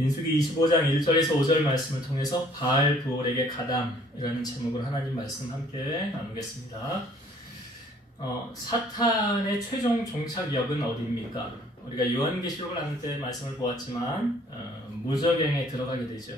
민수기 25장 1절에서 5절 말씀을 통해서 바알 부올에게 가담이라는 제목으로 하나님 말씀 함께 나누겠습니다. 사탄의 최종 종착역은 어디입니까? 우리가 요한계시록을 나눌 때 말씀을 보았지만 무저갱에 들어가게 되죠.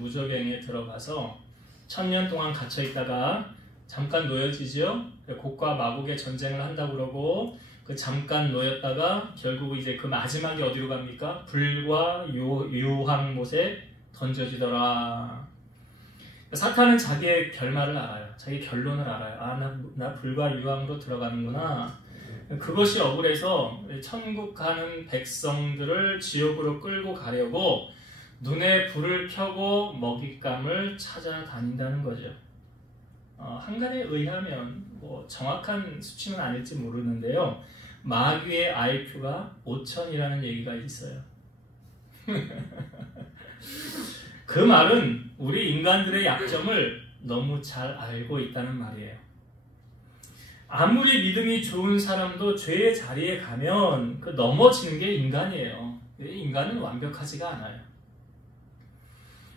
무저갱에 들어가서 1000년 동안 갇혀 있다가 잠깐 놓여지죠. 곡과 마곡의 전쟁을 한다고 그러고 그 잠깐 놓였다가 결국 이제 그 마지막에 어디로 갑니까? 불과 유황못에 던져지더라. 사탄은 자기의 결말을 알아요. 자기 결론을 알아요. 나 불과 유황으로 들어가는구나. 그것이 억울해서 천국 가는 백성들을 지옥으로 끌고 가려고 눈에 불을 켜고 먹잇감을 찾아다닌다는 거죠. 한간에 의하면 정확한 수치는 아닐지 모르는데요. 마귀의 IQ가 5000이라는 얘기가 있어요. 그 말은 우리 인간들의 약점을 너무 잘 알고 있다는 말이에요. 아무리 믿음이 좋은 사람도 죄의 자리에 가면 넘어지는 게 인간이에요. 인간은 완벽하지가 않아요.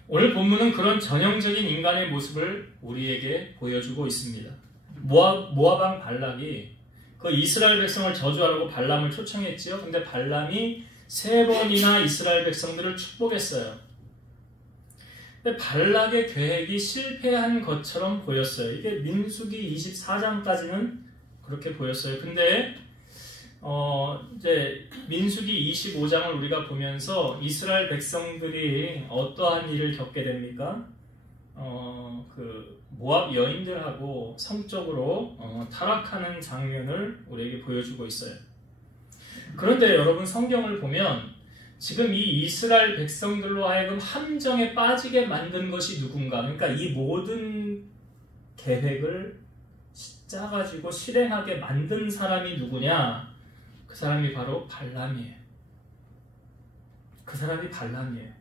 오늘 본문은 그런 전형적인 인간의 모습을 우리에게 보여주고 있습니다. 모압 왕 발락이 그 이스라엘 백성을 저주하라고 발람을 초청했지요. 근데 발람이 3번이나 이스라엘 백성들을 축복했어요. 근데 발락의 계획이 실패한 것처럼 보였어요. 이게 민수기 24장까지는 그렇게 보였어요. 근데 이제 민수기 25장을 우리가 보면서 이스라엘 백성들이 어떠한 일을 겪게 됩니까? 그 모압 여인들하고 성적으로 타락하는 장면을 우리에게 보여주고 있어요. 그런데 여러분 성경을 보면 지금 이 이스라엘 백성들로 하여금 함정에 빠지게 만든 것이 누군가? 그러니까 이 모든 계획을 짜가지고 실행하게 만든 사람이 누구냐? 그 사람이 바로 발람이에요. 그 사람이 발람이에요.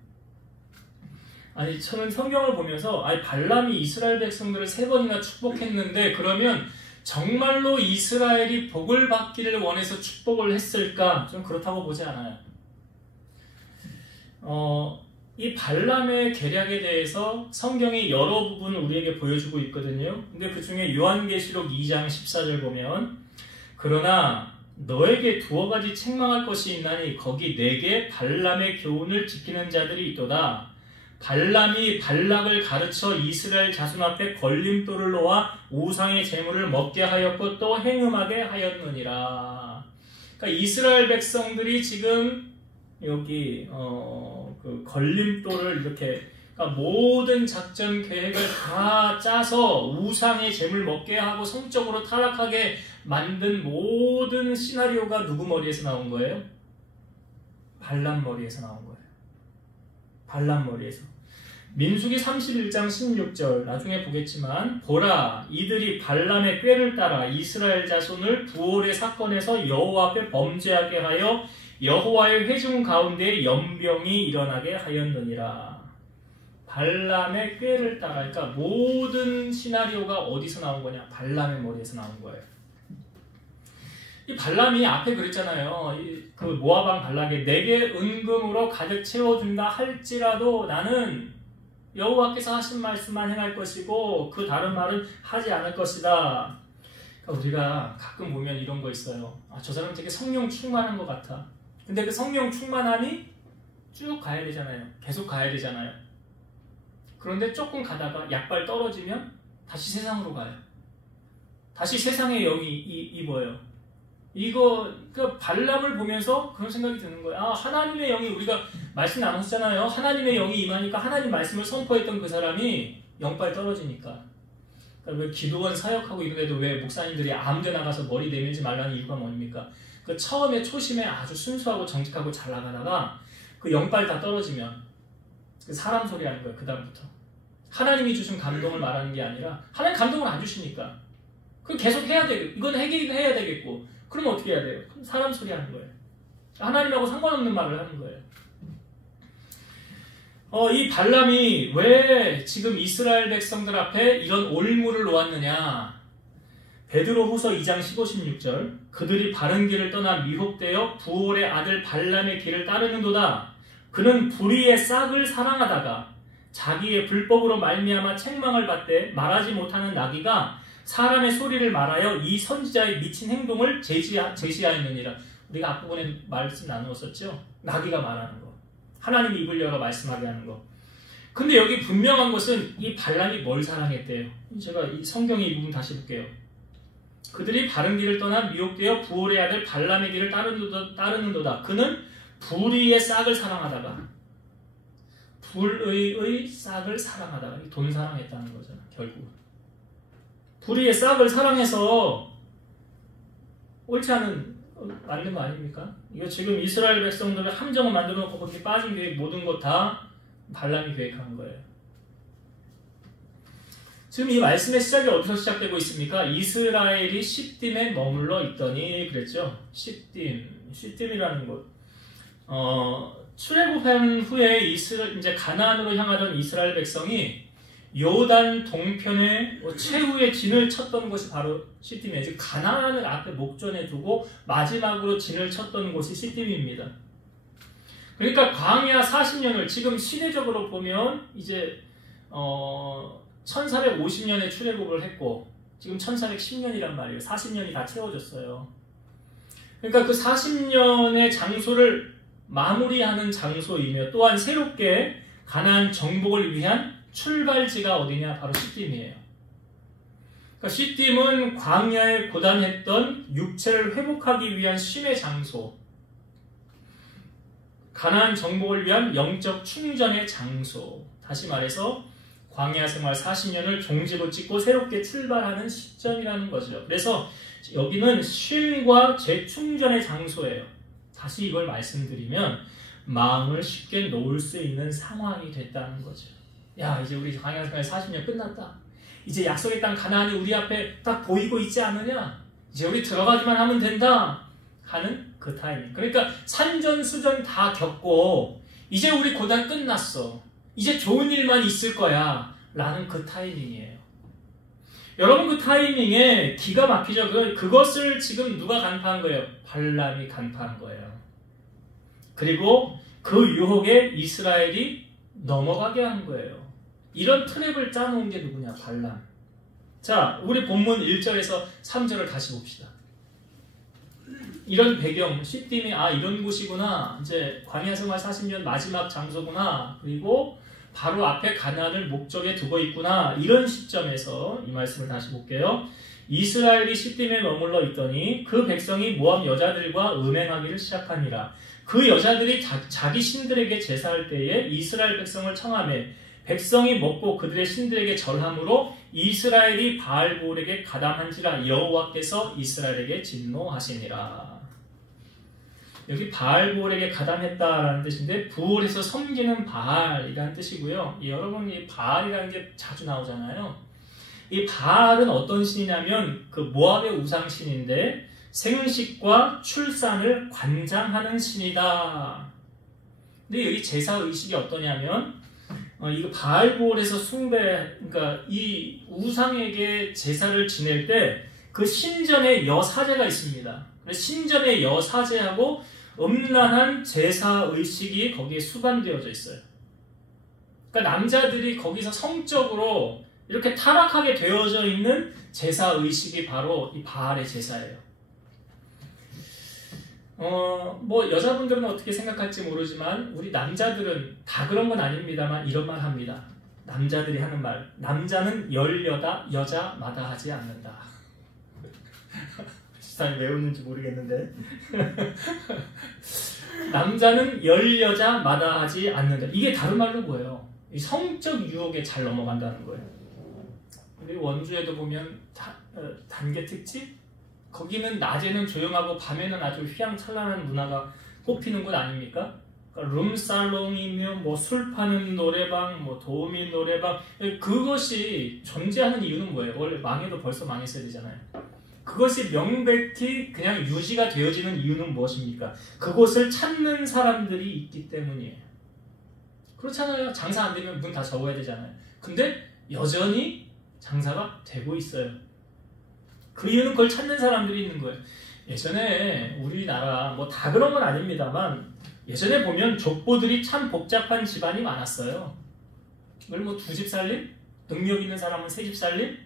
아니, 저는 성경을 보면서 발람이 이스라엘 백성들을 3번이나 축복했는데 그러면 정말로 이스라엘이 복을 받기를 원해서 축복을 했을까? 좀 그렇다고 보지 않아요. 이 발람의 계략에 대해서 성경이 여러 부분을 우리에게 보여주고 있거든요. 근데 그 중에 요한계시록 2장 14절 보면 그러나 너에게 2가지 책망할 것이 있나니 거기 내게 발람의 교훈을 지키는 자들이 있도다. 발람이 발락을 가르쳐 이스라엘 자손 앞에 걸림돌을 놓아 우상의 제물을 먹게 하였고 또 행음하게 하였느니라. 그러니까 이스라엘 백성들이 지금 여기 그 걸림돌을 이렇게 그러니까 모든 작전 계획을 다 짜서 우상의 제물 먹게 하고 성적으로 타락하게 만든 모든 시나리오가 누구 머리에서 나온 거예요? 발람 머리에서 나온 거예요. 발람 머리에서. 민수기 31장 16절 나중에 보겠지만 보라 이들이 발람의 꾀를 따라 이스라엘 자손을 부올의 사건에서 여호와 앞에 범죄하게 하여 여호와의 회중 가운데 연병이 일어나게 하였느니라. 발람의 꾀를 따라 그러니까 모든 시나리오가 어디서 나온 거냐? 발람의 머리에서 나온 거예요. 이 발람이 앞에 그랬잖아요. 그 모압 왕 발락에 내게 은금으로 가득 채워준다 할지라도 나는 여호와께서 하신 말씀만 행할 것이고 그 다른 말은 하지 않을 것이다. 그러니까 우리가 가끔 보면 이런 거 있어요. 저 사람 되게 성령 충만한 것 같아. 근데 그 성령 충만함이 쭉 가야 되잖아요. 계속 가야 되잖아요. 그런데 조금 가다가 약발 떨어지면 다시 세상으로 가요. 다시 세상의 영이 입어요. 그 발람을 보면서 그런 생각이 드는 거예요. 하나님의 영이 우리가 말씀 나눴잖아요. 하나님의 영이 임하니까 하나님 말씀을 선포했던 그 사람이 영빨 떨어지니까. 그러니까 왜 기도원 사역하고 이런데도 왜 목사님들이 아무데 나가서 머리 내밀지 말라는 이유가 뭡니까? 그 처음에 초심에 아주 순수하고 정직하고 잘 나가다가 그 영빨 다 떨어지면 그 사람 소리 하는 거예요. 그 다음부터. 하나님이 주신 감동을 말하는 게 아니라 하나님 감동을 안 주시니까. 그 계속 해야 되고 이건 해야 되겠고 그러면 어떻게 해야 돼요? 사람 소리 하는 거예요. 하나님하고 상관없는 말을 하는 거예요. 이 발람이 왜 지금 이스라엘 백성들 앞에 이런 올무를 놓았느냐? 베드로후서 2장 15, 16절 그들이 바른 길을 떠나 미혹되어 부올의 아들 발람의 길을 따르는도다. 그는 불의의 싹을 사랑하다가 자기의 불법으로 말미암아 책망을 받되 말하지 못하는 나귀가 사람의 소리를 말하여 이 선지자의 미친 행동을 제시하였느니라. 우리가 앞부분에 말씀 나누었었죠. 나귀가 말하는 거. 하나님이 입을 열어 말씀하게 하는 거. 근데 여기 분명한 것은 이 발람이 뭘 사랑했대요. 제가 이 성경의 이 부분 다시 볼게요. 그들이 바른 길을 떠나 미혹되어 부올의 아들 발람의 길을 따르는도다. 그는 불의의 싹을 사랑하다가 불의의 싹을 사랑하다가 돈 사랑했다는 거잖아. 결국 불의의 싹을 사랑해서 옳지 않은 맞는 거 아닙니까? 이거 지금 이스라엘 백성들을 함정을 만들어 놓고 거기 빠진 계획 모든 것 다 발람이 계획한 거예요. 지금 이 말씀의 시작이 어디서 시작되고 있습니까? 이스라엘이 시딤에 머물러 있더니 그랬죠. 시딤이라는 곳. 출애굽한 후에 이제 가나안으로 향하던 이스라엘 백성이 요단 동편에 최후의 진을 쳤던 곳이 바로 시딤이에요. 즉 가나안을 앞에 목전에 두고 마지막으로 진을 쳤던 곳이 시딤입니다. 그러니까 광야 40년을 지금 시대적으로 보면 이제 1450년에 출애굽을 했고 지금 1410년이란 말이에요. 40년이 다 채워졌어요. 그러니까 그 40년의 장소를 마무리하는 장소이며 또한 새롭게 가나안 정복을 위한 출발지가 어디냐? 바로 시딤이에요. 그러니까 시딤은 광야에 고단했던 육체를 회복하기 위한 쉼의 장소, 가나안 정복을 위한 영적 충전의 장소. 다시 말해서 광야 생활 40년을 종지부 찍고 새롭게 출발하는 시점이라는 거죠. 그래서 여기는 쉼과 재충전의 장소예요. 다시 이걸 말씀드리면 마음을 쉽게 놓을 수 있는 상황이 됐다는 거죠. 야, 이제 우리 광야 생활 40년 끝났다. 이제 약속의 땅 가나안이 우리 앞에 딱 보이고 있지 않느냐? 이제 우리 들어가기만 하면 된다 하는 그 타이밍. 그러니까 산전수전 다 겪고 이제 우리 고단 끝났어. 이제 좋은 일만 있을 거야 라는 그 타이밍이에요. 여러분 그 타이밍에 기가 막히죠. 그것을 지금 누가 간파한 거예요? 발람이 간파한 거예요. 그리고 그 유혹에 이스라엘이 넘어가게 한 거예요. 이런 트랩을 짜놓은 게 누구냐? 발람. 자, 우리 본문 1절에서 3절을 다시 봅시다. 이런 배경, 시딤이 이런 곳이구나. 이제 광야 생활 40년 마지막 장소구나. 그리고 바로 앞에 가나안을 목적에 두고 있구나. 이런 시점에서 이 말씀을 다시 볼게요. 이스라엘이 시딤에 머물러 있더니 그 백성이 모압 여자들과 음행하기를 시작하니라. 그 여자들이 자기 신들에게 제사할 때에 이스라엘 백성을 청하매 백성이 먹고 그들의 신들에게 절함으로 이스라엘이 바알볼에게 가담한지라 여호와께서 이스라엘에게 진노하시니라. 여기 바알볼에게 가담했다라는 뜻인데 부올에서 섬기는 바알이라는 뜻이고요. 여러분 이 바알이라는 게 자주 나오잖아요. 이 바알은 어떤 신이냐면 그 모압의 우상신인데 생식과 출산을 관장하는 신이다. 근데 여기 제사 의식이 어떠냐면 이거 바알볼에서 그러니까 이 우상에게 제사를 지낼 때 그 신전에 여사제가 있습니다. 신전의 여사제하고 음란한 제사 의식이 거기에 수반되어져 있어요. 그러니까 남자들이 거기서 성적으로 이렇게 타락하게 되어져 있는 제사 의식이 바로 이 바알의 제사예요. 뭐 여자분들은 어떻게 생각할지 모르지만 우리 남자들은 다 그런 건 아닙니다만 이런 말 합니다. 남자들이 하는 말, 남자는 열여다 여자마다 하지 않는다. 비슷하게 왜 웃는지 모르겠는데 남자는 열여자마다 하지 않는다. 이게 다른 말로 뭐예요? 이 성적 유혹에 잘 넘어간다는 거예요. 우리 원주에도 보면 단계 특집? 거기는 낮에는 조용하고 밤에는 아주 휘황찬란한 문화가 꽃피는 곳 아닙니까? 그러니까 룸살롱이며 뭐 술 파는 노래방, 뭐 도우미 노래방, 그것이 존재하는 이유는 뭐예요? 원래 망해도 벌써 망했어야 되잖아요. 그것이 명백히 그냥 유지가 되어지는 이유는 무엇입니까? 그곳을 찾는 사람들이 있기 때문이에요. 그렇잖아요. 장사 안 되면 문 다 접어야 되잖아요. 근데 여전히 장사가 되고 있어요. 그 이유는 그걸 찾는 사람들이 있는 거예요. 예전에 우리나라 뭐 다 그런 건 아닙니다만 예전에 보면 족보들이 참 복잡한 집안이 많았어요. 이걸 뭐 두 집 살림? 능력 있는 사람은 세 집 살림?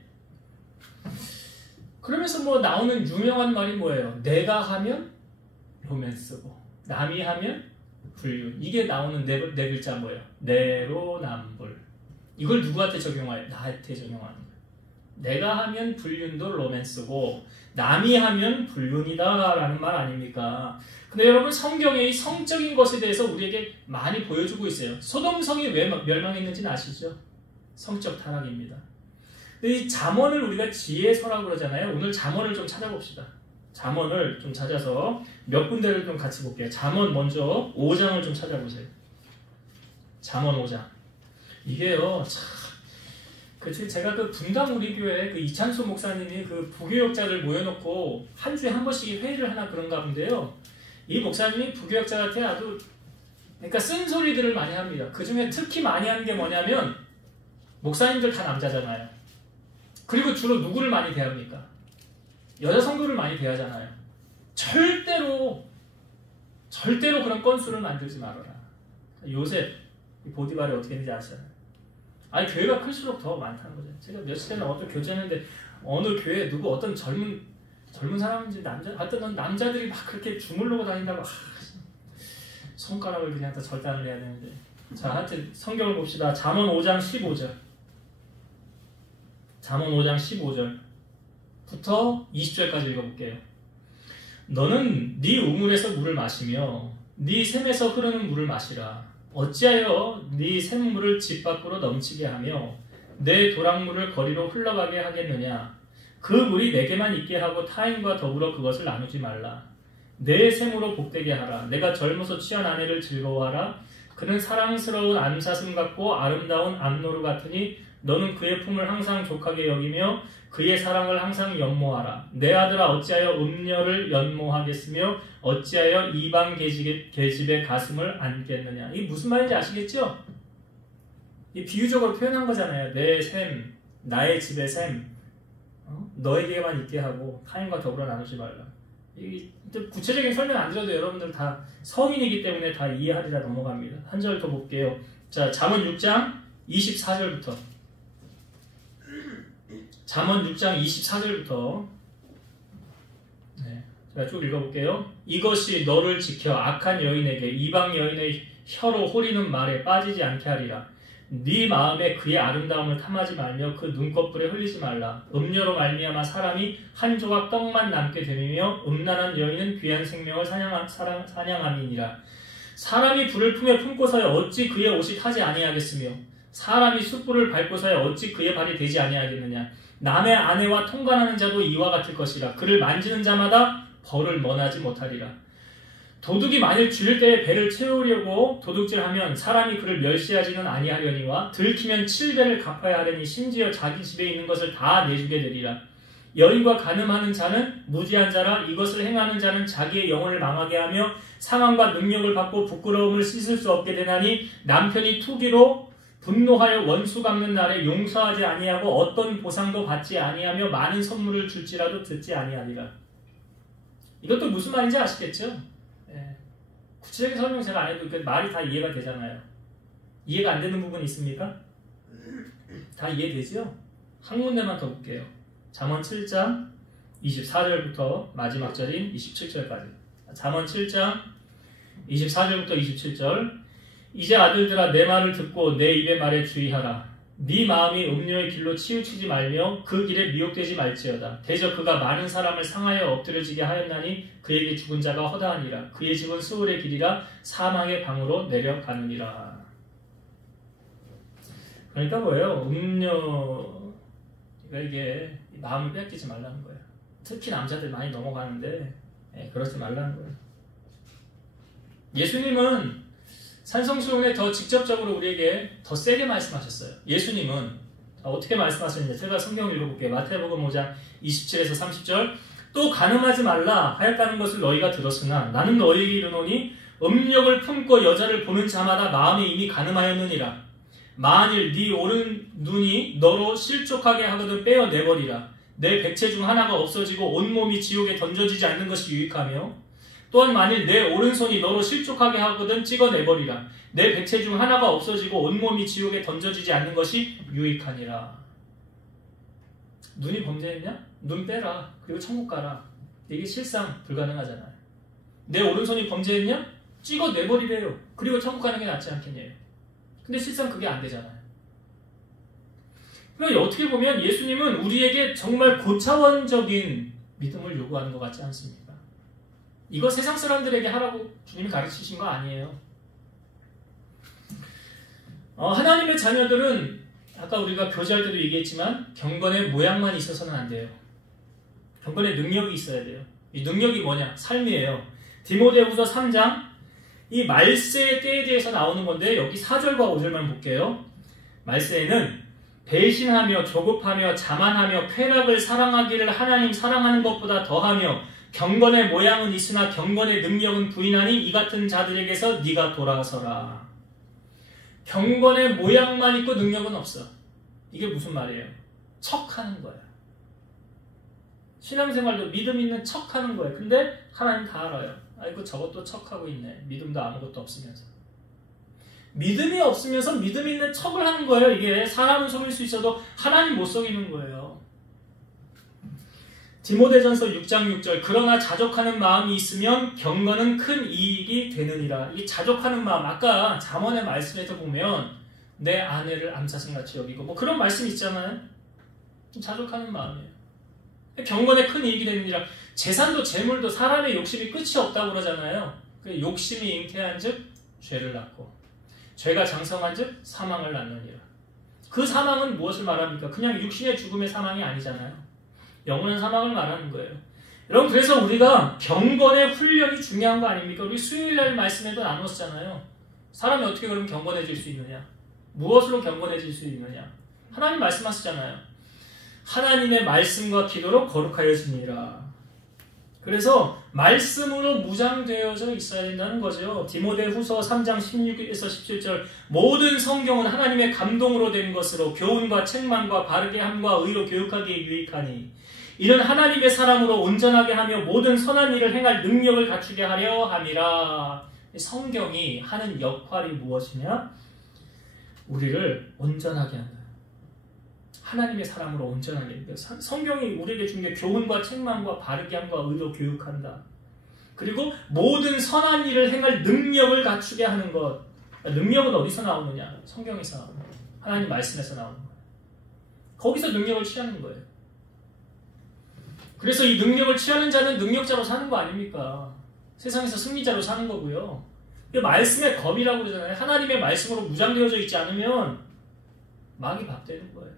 그러면서 뭐 나오는 유명한 말이 뭐예요? 내가 하면 로맨스고 남이 하면 불륜. 이게 나오는 네 글자 뭐예요? 내로남불. 이걸 누구한테 적용해요? 나한테 적용하는 거예요. 내가 하면 불륜도 로맨스고 남이 하면 불륜이다 라는 말 아닙니까? 근데 여러분 성경의 이 성적인 것에 대해서 우리에게 많이 보여주고 있어요. 소돔성이 왜 멸망했는지는 아시죠? 성적 타락입니다. 근데 이 잠언을 우리가 지혜의 서라고 그러잖아요. 오늘 잠언을 좀 찾아봅시다. 잠언을 좀 찾아서 몇 군데를 좀 같이 볼게요. 잠언 먼저 5장을 좀 찾아보세요. 잠언 5장. 이게요, 참, 제가 그 분당 우리 교회 그 이찬수 목사님이 그 부교역자들 모여놓고 한 주에 한 번씩 회의를 하나 그런가 본데요. 이 목사님이 부교역자한테 아주, 그러니까 쓴소리들을 많이 합니다. 그 중에 특히 많이 하는 게 뭐냐면, 목사님들 다 남자잖아요. 그리고 주로 누구를 많이 대합니까? 여자 성도를 많이 대하잖아요. 절대로 그런 건수를 만들지 말아라. 요셉, 보디발이 어떻게 했는지 아시잖아요. 아니, 교회가 클수록 더 많다는 거죠. 제가 며칠 전에 어떤 교제했는데, 어느 교회에 누구 어떤 젊은 사람인지 하여튼 남자들이 막 그렇게 주물르고 다닌다고, 손가락을 그냥 다 절단을 해야 되는데. 자, 하여튼 성경을 봅시다. 잠언 5장 15절. 잠언 5장 15절부터 20절까지 읽어볼게요. 너는 네 우물에서 물을 마시며 네 샘에서 흐르는 물을 마시라. 어찌하여 네 샘물을 집 밖으로 넘치게 하며 내 도랑물을 거리로 흘러가게 하겠느냐. 그 물이 내게만 있게 하고 타인과 더불어 그것을 나누지 말라. 내 샘으로 복되게 하라. 내가 젊어서 취한 아내를 즐거워하라. 그는 사랑스러운 암사슴 같고 아름다운 암노루 같으니 너는 그의 품을 항상 족하게 여기며 그의 사랑을 항상 연모하라. 내 아들아 어찌하여 음녀를 연모하겠으며 어찌하여 이방 계집의 가슴을 안겠느냐. 이게 무슨 말인지 아시겠죠? 이 비유적으로 표현한 거잖아요. 내 샘, 나의 집의 샘, 너에게만 있게 하고 타인과 더불어 나누지 말라. 이 구체적인 설명 안 드려도 여러분들 다 성인이기 때문에 다 이해하리라 넘어갑니다. 한 절 더 볼게요. 자, 잠언 6장 24절부터. 잠언 6장 24절부터 제가 쭉 읽어볼게요. 이것이 너를 지켜 악한 여인에게 이방 여인의 혀로 호리는 말에 빠지지 않게 하리라. 네 마음에 그의 아름다움을 탐하지 말며 그 눈꺼풀에 흘리지 말라. 음녀로 말미암아 사람이 한 조각 떡만 남게 되며 음란한 여인은 귀한 생명을 사냥함이니라. 사람이 불을 품에 품고서야 어찌 그의 옷이 타지 아니하겠으며 사람이 숯불을 밟고서야 어찌 그의 발이 되지 아니하겠느냐. 남의 아내와 통관하는 자도 이와 같을 것이라. 그를 만지는 자마다 벌을 면하지 못하리라. 도둑이 만일 죽일 때에 배를 채우려고 도둑질하면 사람이 그를 멸시하지는 아니하려니와 들키면 7배를 갚아야 하려니 심지어 자기 집에 있는 것을 다 내주게 되리라. 여인과 간음하는 자는 무지한 자라. 이것을 행하는 자는 자기의 영혼을 망하게 하며 상함과 능력을 받고 부끄러움을 씻을 수 없게 되나니 남편이 투기로 분노하여 원수 갚는 날에 용서하지 아니하고 어떤 보상도 받지 아니하며 많은 선물을 줄지라도 듣지 아니하리라. 이것도 무슨 말인지 아시겠죠? 구체적인 설명 제가 안 해도 그 말이 다 이해가 되잖아요. 이해가 안 되는 부분이 있습니까? 다 이해되죠? 한 군데만 더 볼게요. 잠언 7장 24절부터 마지막 절인 27절까지. 잠언 7장 24절부터 27절. 이제 아들들아 내 말을 듣고 내 입의 말에 주의하라. 네 마음이 음녀의 길로 치우치지 말며 그 길에 미혹되지 말지어다. 대저 그가 많은 사람을 상하여 엎드려지게 하였나니 그에게 죽은 자가 허다하니라. 그의 집은 수월의 길이라 사망의 방으로 내려가느니라. 그러니까 뭐예요? 음녀가 이게 마음을 뺏기지 말라는 거예요. 특히 남자들 많이 넘어가는데 그러지 말라는 거예요. 예수님은 산성수훈에 더 직접적으로 우리에게 더 세게 말씀하셨어요. 예수님은 어떻게 말씀하셨는지 제가 성경을 읽어볼게요. 마태복음 5장 27에서 30절. 또 간음하지 말라 하였다는 것을 너희가 들었으나 나는 너희에게 이르노니 음욕을 품고 여자를 보는 자마다 마음에 이미 간음하였느니라. 만일 네 오른 눈이 너로 실족하게 하거든 빼어내버리라. 내 백체 중 하나가 없어지고 온몸이 지옥에 던져지지 않는 것이 유익하며 또한 만일 내 오른손이 너로 실족하게 하거든 찍어내버리라. 내 백체 중 하나가 없어지고 온몸이 지옥에 던져지지 않는 것이 유익하니라. 눈이 범죄했냐? 눈 빼라. 그리고 천국 가라. 이게 실상 불가능하잖아요. 내 오른손이 범죄했냐? 찍어내버리래요. 그리고 천국 가는 게 낫지 않겠냐요. 근데 실상 그게 안 되잖아요. 그러니까 어떻게 보면 예수님은 우리에게 정말 고차원적인 믿음을 요구하는 것 같지 않습니까? 이거 세상 사람들에게 하라고 주님이 가르치신 거 아니에요. 하나님의 자녀들은 아까 우리가 교제할 때도 얘기했지만 경건의 모양만 있어서는 안 돼요. 경건의 능력이 있어야 돼요. 이 능력이 뭐냐? 삶이에요. 디모데후서 3장 이 말세의 때에 대해서 나오는 건데 여기 4절과 5절만 볼게요. 말세에는 배신하며 조급하며 자만하며 쾌락을 사랑하기를 하나님 사랑하는 것보다 더하며 경건의 모양은 있으나 경건의 능력은 부인하니 이 같은 자들에게서 네가 돌아서라. 경건의 모양만 있고 능력은 없어. 이게 무슨 말이에요? 척하는 거예요. 신앙생활도 믿음 있는 척하는 거예요. 근데 하나님 다 알아요. 아이고 저것도 척하고 있네. 믿음도 아무것도 없으면서. 믿음이 없으면서 믿음 있는 척을 하는 거예요. 이게 사람은 속일 수 있어도 하나님 못 속이는 거예요. 디모데전서 6장 6절 그러나 자족하는 마음이 있으면 경건은 큰 이익이 되느니라. 이 자족하는 마음 아까 잠언의 말씀에서 보면 내 아내를 암사슴같이 여기고 뭐 그런 말씀 있잖아요. 자족하는 마음이에요. 경건에 큰 이익이 되느니라. 재산도 재물도 사람의 욕심이 끝이 없다고 그러잖아요. 욕심이 잉태한 즉 죄를 낳고 죄가 장성한 즉 사망을 낳느니라. 그 사망은 무엇을 말합니까? 그냥 육신의 죽음의 사망이 아니잖아요. 영원한 사망을 말하는 거예요. 여러분 그래서 우리가 경건의 훈련이 중요한 거 아닙니까? 우리 수요일날 말씀에도 나눴잖아요. 사람이 어떻게 그러면 경건해질 수 있느냐? 무엇으로 경건해질 수 있느냐? 하나님 말씀하시잖아요. 하나님의 말씀과 기도로 거룩하여지니라. 그래서 말씀으로 무장되어져 있어야 된다는 거죠. 디모데후서 3장 16에서 17절 모든 성경은 하나님의 감동으로 된 것으로 교훈과 책망과 바르게 함과 의로 교육하기에 유익하니 이는 하나님의 사람으로 온전하게 하며 모든 선한 일을 행할 능력을 갖추게 하려 함이라. 성경이 하는 역할이 무엇이냐? 우리를 온전하게 한다. 하나님의 사람으로 온전하게 한다. 성경이 우리에게 준 게 교훈과 책망과 바르게 함과 의로 교육한다. 그리고 모든 선한 일을 행할 능력을 갖추게 하는 것. 능력은 어디서 나오느냐? 성경에서 나오는 거예요. 하나님 말씀에서 나오는 거예요. 거기서 능력을 취하는 거예요. 그래서 이 능력을 취하는 자는 능력자로 사는 거 아닙니까? 세상에서 승리자로 사는 거고요. 말씀의 검이라고 그러잖아요. 하나님의 말씀으로 무장되어져 있지 않으면 막이 밥되는 거예요.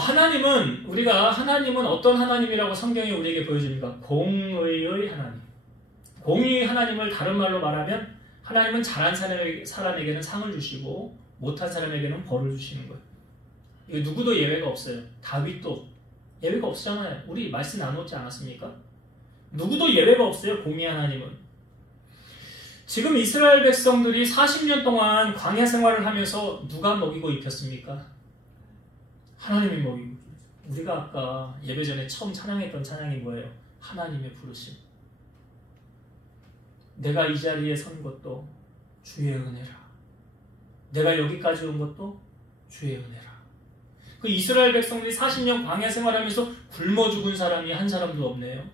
하나님은 어떤 하나님이라고 성경이 우리에게 보여줍니까? 공의의 하나님. 공의의 하나님을 다른 말로 말하면 하나님은 잘한 사람에게는 상을 주시고 못한 사람에게는 벌을 주시는 거예요. 이거 누구도 예외가 없어요. 다윗도 예외가 없잖아요. 우리 말씀 나눴지 않았습니까? 누구도 예외가 없어요. 공의의 하나님은. 지금 이스라엘 백성들이 40년 동안 광야 생활을 하면서 누가 먹이고 입혔습니까? 하나님이 먹이고. 우리가 아까 예배 전에 처음 찬양했던 찬양이 뭐예요? 하나님의 부르심. 내가 이 자리에 선 것도 주의 은혜라. 내가 여기까지 온 것도 주의 은혜라. 그 이스라엘 백성들이 40년 광야 생활하면서 굶어 죽은 사람이 한 사람도 없네요.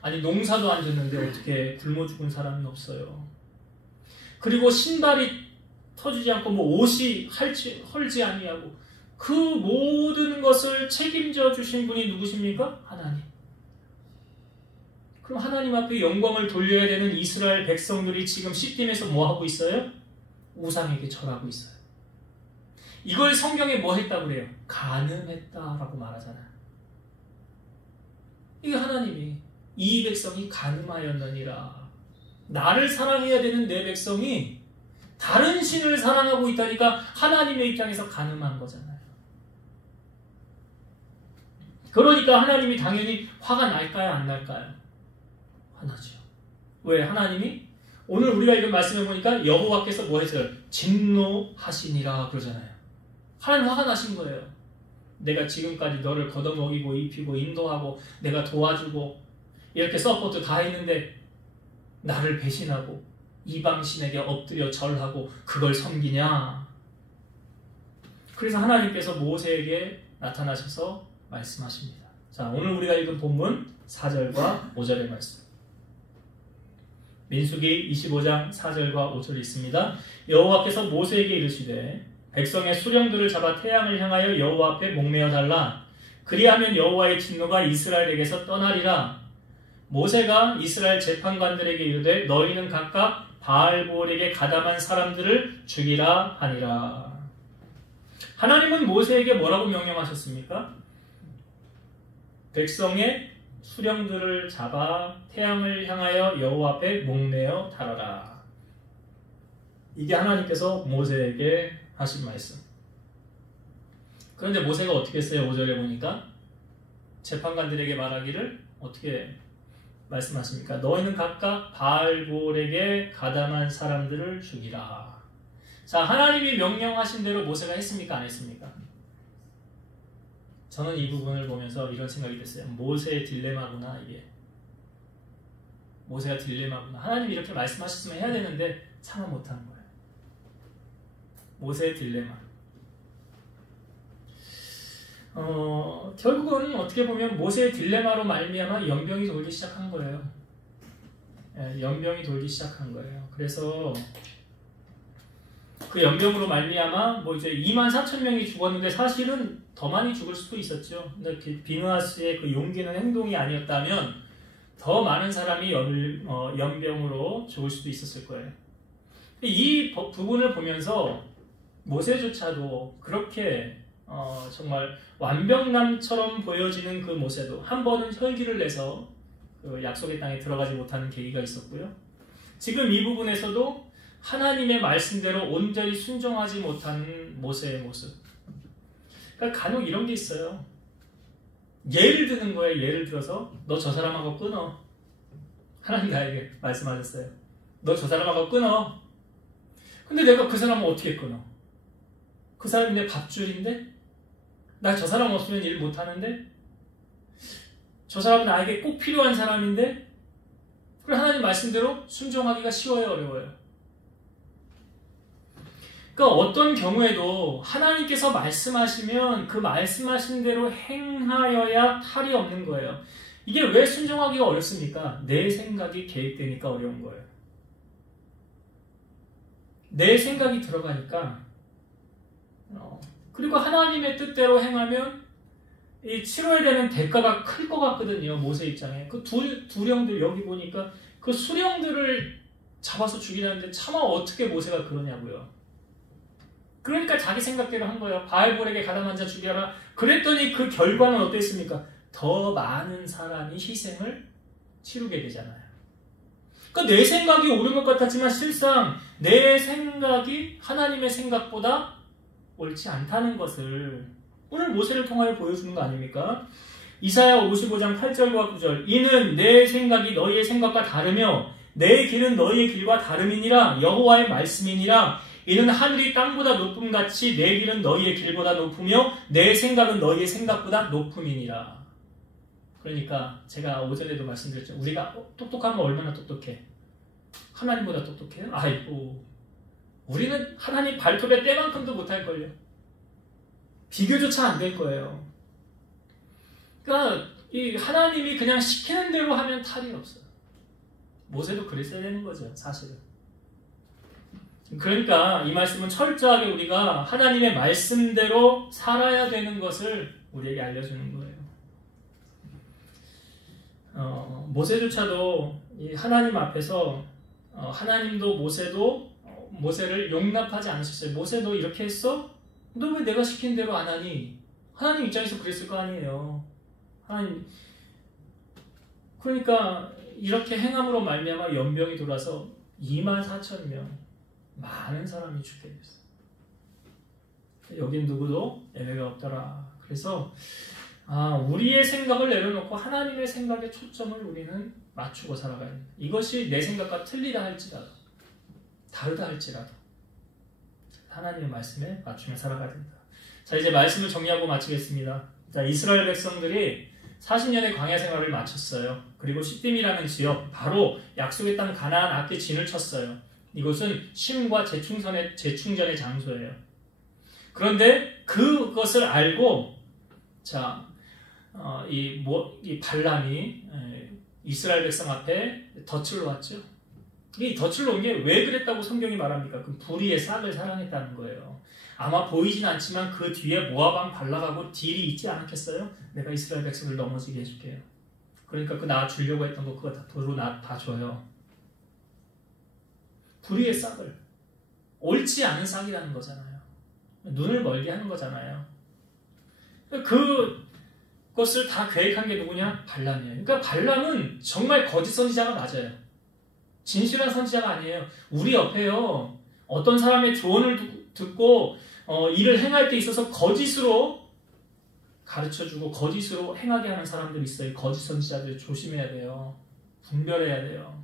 아니 농사도 안 짓는데 어떻게 굶어 죽은 사람이 없어요. 그리고 신발이 터지지 않고 뭐 옷이 헐지 아니하고 그 모든 것을 책임져 주신 분이 누구십니까? 하나님. 그럼 하나님 앞에 영광을 돌려야 되는 이스라엘 백성들이 지금 시딤에서 뭐 하고 있어요? 우상에게 절하고 있어요. 이걸 성경에 뭐 했다고 그래요? 간음했다라고 말하잖아요. 이게 하나님이 이 백성이 간음하였느니라. 나를 사랑해야 되는 내 백성이 다른 신을 사랑하고 있다니까 하나님의 입장에서 간음한 거잖아요. 그러니까 하나님이 당연히 화가 날까요? 안 날까요? 화나죠. 왜? 하나님이 오늘 우리가 읽은 말씀을 보니까 여호와께서 뭐 했어요? 진노하시니라 그러잖아요. 하나님 화가 나신 거예요. 내가 지금까지 너를 걷어먹이고 입히고 인도하고 내가 도와주고 이렇게 서포트 다 했는데 나를 배신하고 이방신에게 엎드려 절하고 그걸 섬기냐? 그래서 하나님께서 모세에게 나타나셔서 말씀하십니다. 자, 오늘 우리가 읽은 본문 4절과 5절의 말씀. 민수기 25장 4절과 5절이 있습니다. 여호와께서 모세에게 이르시되 백성의 수령들을 잡아 태양을 향하여 여호와 앞에 목매어 달라. 그리하면 여호와의 진노가 이스라엘에게서 떠나리라. 모세가 이스라엘 재판관들에게 이르되 너희는 각각 바알볼에게 가담한 사람들을 죽이라 하니라. 하나님은 모세에게 뭐라고 명령하셨습니까? 백성의 수령들을 잡아 태양을 향하여 여호와 앞에 목매어 달아라. 이게 하나님께서 모세에게 하신 말씀. 그런데 모세가 어떻게 했어요? 5절에 보니까 재판관들에게 말하기를 어떻게 말씀하십니까? 너희는 각각 바알볼에게 가담한 사람들을 죽이라. 자, 하나님이 명령하신 대로 모세가 했습니까? 안 했습니까? 저는 이 부분을 보면서 이런 생각이 됐어요. 모세의 딜레마구나, 이게. 모세가 딜레마구나. 하나님이 이렇게 말씀하셨으면 해야 되는데 참아 못하는 거예요. 모세의 딜레마. 결국은 어떻게 보면 모세의 딜레마로 말미암아 연병이 돌기 시작한 거예요. 연병이 돌기 시작한 거예요. 그래서 그 연병으로 말미암아 뭐 이제 24,000명이 죽었는데 사실은 더 많이 죽을 수도 있었죠. 근데 비느하스의 그 용기는 행동이 아니었다면 더 많은 사람이 연병으로 죽을 수도 있었을 거예요. 이 부분을 보면서 모세조차도 그렇게 정말 완벽남처럼 보여지는 그 모세도 한 번은 혈기를 내서 그 약속의 땅에 들어가지 못하는 계기가 있었고요. 지금 이 부분에서도 하나님의 말씀대로 온전히 순종하지 못하는 모세의 모습. 그러니까 간혹 이런 게 있어요. 예를 드는 거예요. 예를 들어서 너 저 사람하고 끊어. 하나님 나에게 말씀하셨어요. 너 저 사람하고 끊어. 근데 내가 그 사람을 어떻게 끊어? 그 사람이 내 밥줄인데? 나 저 사람 없으면 일 못하는데? 저 사람은 나에게 꼭 필요한 사람인데? 그럼 하나님 말씀대로 순종하기가 쉬워요? 어려워요? 그러니까 어떤 경우에도 하나님께서 말씀하시면 그 말씀하신 대로 행하여야 탈이 없는 거예요. 이게 왜 순종하기가 어렵습니까? 내 생각이 개입되니까 어려운 거예요. 내 생각이 들어가니까 그리고 하나님의 뜻대로 행하면 이 치러야 되는 대가가 클 것 같거든요. 모세 입장에. 그 두령들 여기 보니까 그 수령들을 잡아서 죽이라는데 차마 어떻게 모세가 그러냐고요. 그러니까 자기 생각대로 한 거예요. 바알볼에게 가담한 자 죽여라. 그랬더니 그 결과는 어땠습니까? 더 많은 사람이 희생을 치르게 되잖아요. 그러니까 내 생각이 옳은 것 같았지만 실상 내 생각이 하나님의 생각보다 옳지 않다는 것을 오늘 모세를 통하여 보여주는 거 아닙니까? 이사야 55장 8절과 9절. 이는 내 생각이 너희의 생각과 다르며 내 길은 너희의 길과 다름이니라. 여호와의 말씀이니라. 이는 하늘이 땅보다 높음같이 내 길은 너희의 길보다 높으며 내 생각은 너희의 생각보다 높음이니라. 그러니까 제가 오전에도 말씀드렸죠. 우리가 똑똑하면 얼마나 똑똑해? 하나님보다 똑똑해요? 아이고, 우리는 하나님 발톱에 때만큼도 못할걸요. 비교조차 안 될 거예요. 그러니까 이 하나님이 그냥 시키는 대로 하면 탈이 없어요. 모세도 그랬어야 되는 거죠, 사실은. 그러니까 이 말씀은 철저하게 우리가 하나님의 말씀대로 살아야 되는 것을 우리에게 알려주는 거예요. 모세조차도 이 하나님 앞에서 하나님도 모세를 용납하지 않으셨어요. 모세도 이렇게 했어? 너 왜 내가 시킨 대로 안 하니? 하나님 입장에서 그랬을 거 아니에요. 하나님. 그러니까 이렇게 행함으로 말미암아 연병이 돌아서 24,000명 많은 사람이 죽게 됐어요. 여긴 누구도 예외가 없더라. 그래서 우리의 생각을 내려놓고 하나님의 생각에 초점을 우리는 맞추고 살아가야 됩니다. 이것이 내 생각과 틀리다 할지라도 다르다 할지라도 하나님의 말씀에 맞추며 살아가야 됩니다. 자, 이제 말씀을 정리하고 마치겠습니다. 자, 이스라엘 백성들이 40년의 광야 생활을 마쳤어요. 그리고 시딤이라는 지역, 바로 약속의 땅 가나안 앞에 진을 쳤어요. 이곳은 쉼과 재충전의 장소예요. 그런데 그것을 알고 이 발람이 이스라엘 백성 앞에 덫을 놓았죠. 이 덫을 놓은 게 왜 그랬다고 성경이 말합니까? 그 불의의 싹을 사랑했다는 거예요. 아마 보이진 않지만 그 뒤에 모압 왕 발락하고 딜이 있지 않았겠어요? 내가 이스라엘 백성을 넘어지게 해줄게요. 그러니까 그 나 주려고 했던 거 그거 다 도로 다 줘요. 불의의 싹을. 옳지 않은 싹이라는 거잖아요. 눈을 멀게 하는 거잖아요. 그것을 다 계획한 게 누구냐? 발람이에요. 그러니까 발람은 정말 거짓 선지자가 맞아요. 진실한 선지자가 아니에요. 우리 옆에요. 어떤 사람의 조언을 듣고 일을 행할 때 있어서 거짓으로 가르쳐주고 거짓으로 행하게 하는 사람들이 있어요. 거짓 선지자들 조심해야 돼요. 분별해야 돼요.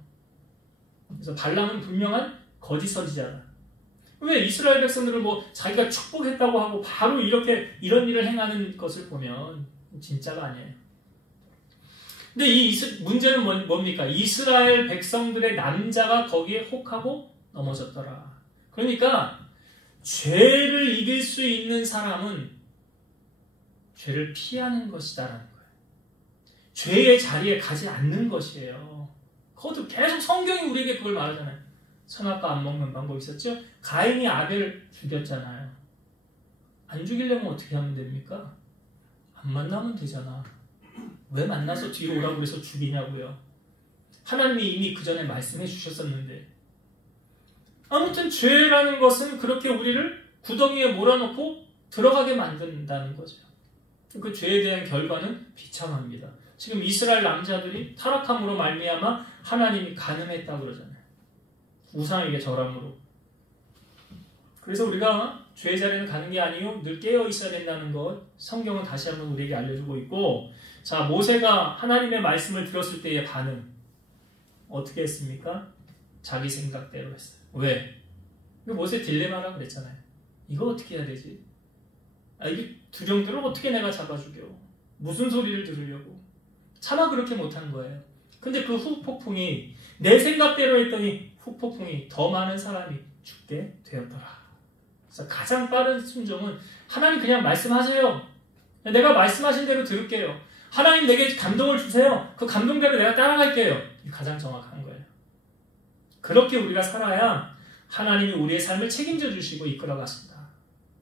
그래서 발람은 분명한 거짓 선지자다. 왜 이스라엘 백성들을 자기가 축복했다고 하고 바로 이렇게 이런 일을 행하는 것을 보면 진짜가 아니에요. 근데 이 문제는 뭡니까? 이스라엘 백성들의 남자가 거기에 혹하고 넘어졌더라. 그러니까 죄를 이길 수 있는 사람은 죄를 피하는 것이다라는 거예요. 죄의 자리에 가지 않는 것이에요. 그것도 계속 성경이 우리에게 그걸 말하잖아요. 선악과 안 먹는 방법이 있었죠? 가인이 아벨 죽였잖아요. 안 죽이려면 어떻게 하면 됩니까? 안 만나면 되잖아. 왜 만나서 뒤로 오라고 해서 죽이냐고요. 하나님이 이미 그 전에 말씀해 주셨었는데. 아무튼 죄라는 것은 그렇게 우리를 구덩이에 몰아넣고 들어가게 만든다는 거죠. 그 죄에 대한 결과는 비참합니다. 지금 이스라엘 남자들이 타락함으로 말미암아 하나님이 간음했다고 그러잖아요. 우상에게 절함으로. 그래서 우리가 죄의 자리는 가는 게 아니요 늘 깨어 있어야 된다는 것 성경은 다시 한번 우리에게 알려주고 있고, 자, 모세가 하나님의 말씀을 들었을 때의 반응 어떻게 했습니까? 자기 생각대로 했어요. 왜? 모세 딜레마라고 그랬잖아요. 이거 어떻게 해야 되지? 이 두령들을 어떻게 내가 잡아주겨? 무슨 소리를 들으려고? 차마 그렇게 못한 거예요. 근데 그 후폭풍이 내 생각대로 했더니 후폭풍이 더 많은 사람이 죽게 되었더라. 그래서 가장 빠른 순종은 하나님 그냥 말씀하세요. 내가 말씀하신 대로 들을게요. 하나님 내게 감동을 주세요. 그 감동대로 내가 따라갈게요. 이게 가장 정확한 거예요. 그렇게 우리가 살아야 하나님이 우리의 삶을 책임져 주시고 이끌어 가신다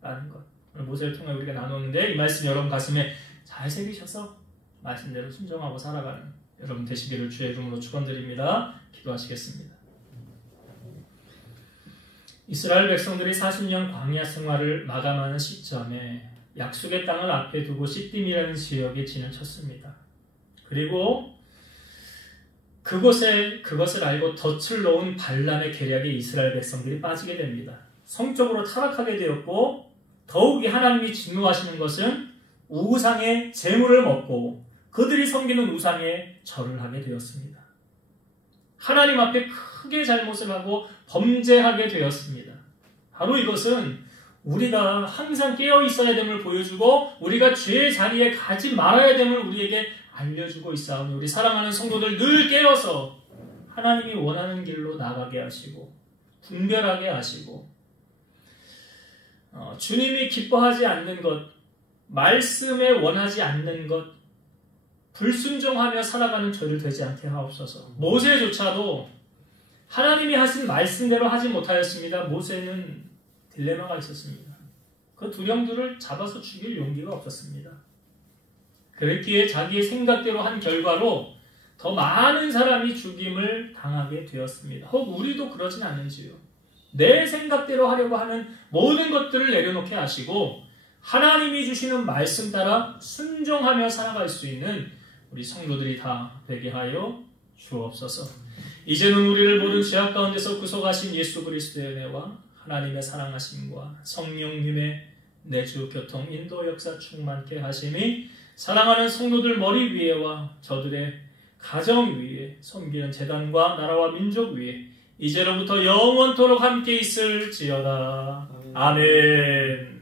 라는 것. 오늘 모세를 통해 우리가 나누는데 이 말씀 여러분 가슴에 잘 새기셔서 말씀대로 순종하고 살아가는 여러분 되시기를 주의 이름으로 축원드립니다. 기도하시겠습니다. 이스라엘 백성들이 40년 광야 생활을 마감하는 시점에 약속의 땅을 앞에 두고 시딤이라는 지역에 진을 쳤습니다. 그리고 그것을 알고 덫을 놓은 발람의 계략에 이스라엘 백성들이 빠지게 됩니다. 성적으로 타락하게 되었고, 더욱이 하나님이 진노하시는 것은 우상의 재물을 먹고 그들이 섬기는 우상에 절을 하게 되었습니다. 하나님 앞에 크게 잘못을 하고 범죄하게 되었습니다. 바로 이것은 우리가 항상 깨어 있어야 됨을 보여주고 우리가 죄의 자리에 가지 말아야 됨을 우리에게 알려주고 있사오니 우리 사랑하는 성도들 늘 깨어서 하나님이 원하는 길로 나가게 하시고 분별하게 하시고 주님이 기뻐하지 않는 것, 말씀에 원하지 않는 것, 불순종하며 살아가는 저를 되지 않게 하옵소서. 모세조차도 하나님이 하신 말씀대로 하지 못하였습니다. 모세는 딜레마가 있었습니다. 그 두령들을 잡아서 죽일 용기가 없었습니다. 그랬기에 자기의 생각대로 한 결과로 더 많은 사람이 죽임을 당하게 되었습니다. 혹 우리도 그러진 않는지요. 내 생각대로 하려고 하는 모든 것들을 내려놓게 하시고 하나님이 주시는 말씀 따라 순종하며 살아갈 수 있는 우리 성도들이 다 되게 하여 주옵소서. 이제는 우리를 모든 죄악 가운데서 구속하신 예수 그리스도의 은혜와 하나님의 사랑하심과 성령님의 내주 교통 인도 역사 충만케 하심이 사랑하는 성도들 머리 위에와 저들의 가정 위에 섬기는 제단과 나라와 민족 위에 이제로부터 영원토록 함께 있을지어다. 아멘.